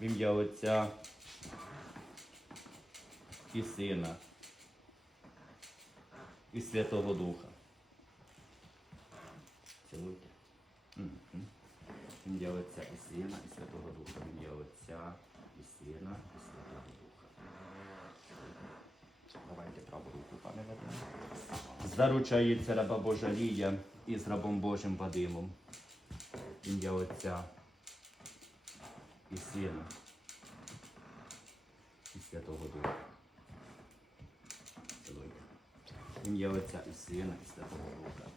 В ім'я Отця і Сина і Святого Духа. Цілуйте. В ім'я Отця і Сина і Святого Духа. В ім'я Отця і Сина і Святого Духа. Давайте праву руку, Вадиме. Заручається раба Божа Лія із рабом Божим Вадимом. Ім'я Отця і Сина і Святого Духа. Ім'я Отця і Сина і Святого Духа.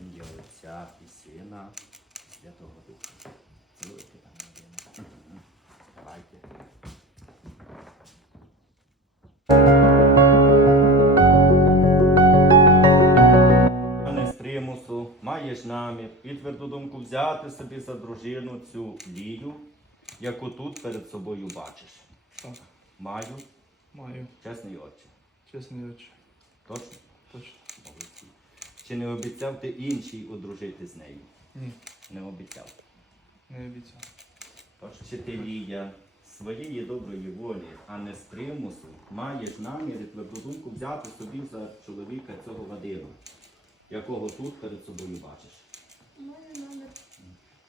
Ім'я Отця і Сина і Святого Духа. Цілуйте, Вадиме. Мгм. Давайте. А з примусу, маєш намір і тверду думку взяти собі за дружину цю лію, яку тут перед собою бачиш. Так, Маю, маю, чесний отче. чесний очі. Точно? Точно. Молодці. Чи не обіцяв ти іншій одружити з нею? Ні, Не обіцяв. не обіцяв. Тож чи ти лія своєї доброї волі, а не з примусу, маєш намір і тверду взяти собі за чоловіка цього Вадима, якого тут перед собою бачиш. Маю номер.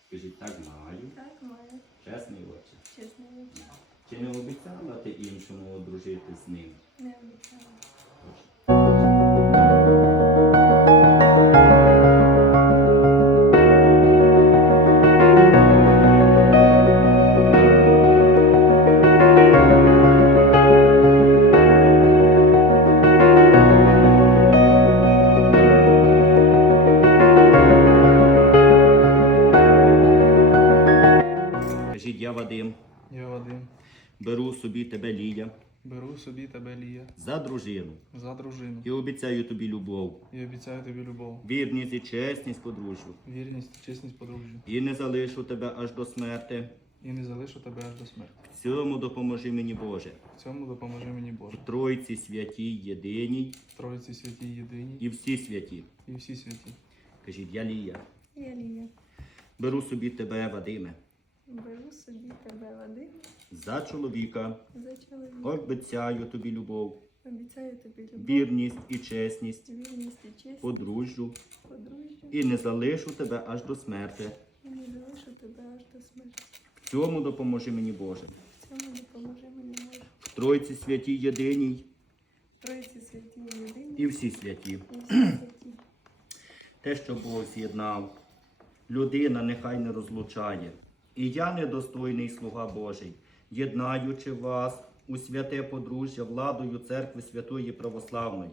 Скажіть, так маю, Так, маю. чесний отче. Чесний отче. Чи не обіцяла ти іншому одружити з ним? не обіцяла. Я Вадим, Я Вадим, беру собі тебе Лія беру собі тебе Лія за дружину за дружину і обіцяю тобі любов, і обіцяю тобі любов, вірність і чесність подружжю, вірність і чесність подружжя. і не залишу тебе аж до смерти. І не залишу тебе аж до смерті. В цьому допоможи мені Боже, В цьому допоможи мені Боже. в Тройці святій, єдиній Тройці святі єдині і всі святі. і всі святі. Кажіть, я Лія, Я Лія. беру собі тебе, Вадиме, Беру собі тебе води за чоловіка, за чоловіка. обіцяю тобі любов, Обіцяю тобі любов, вірність і чесність, вірність і честь, подружжю, подружжя. і не залишу тебе аж до смерти. І не залишу тебе аж до смерті. В цьому допоможи мені Боже, В цьому допоможи мені Боже. в Тройці святій, єдиній Тройці святі єдині і всі святі. і всі святі. Те, що Бог з'єднав, людина нехай не розлучає. І я, недостойний слуга Божий, єднаючи вас у святе подружжя владою церкви Святої Православної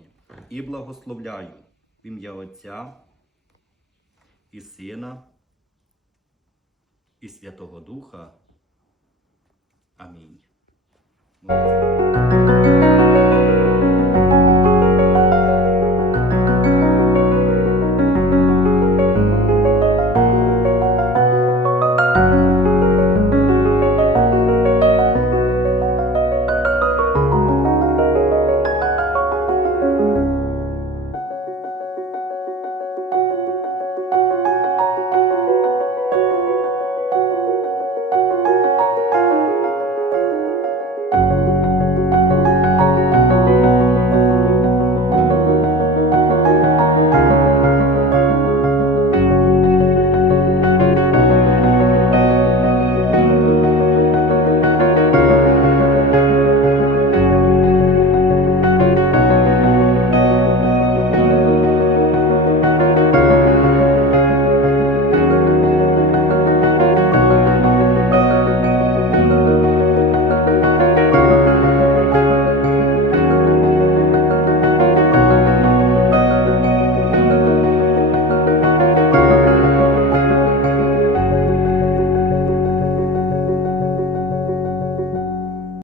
і благословляю в ім'я Отця і Сина і Святого Духа. Амінь.